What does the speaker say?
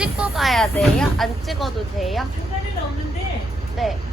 찍고 가야 돼요? 안 찍어도 돼요? 상관은 없는데. 네.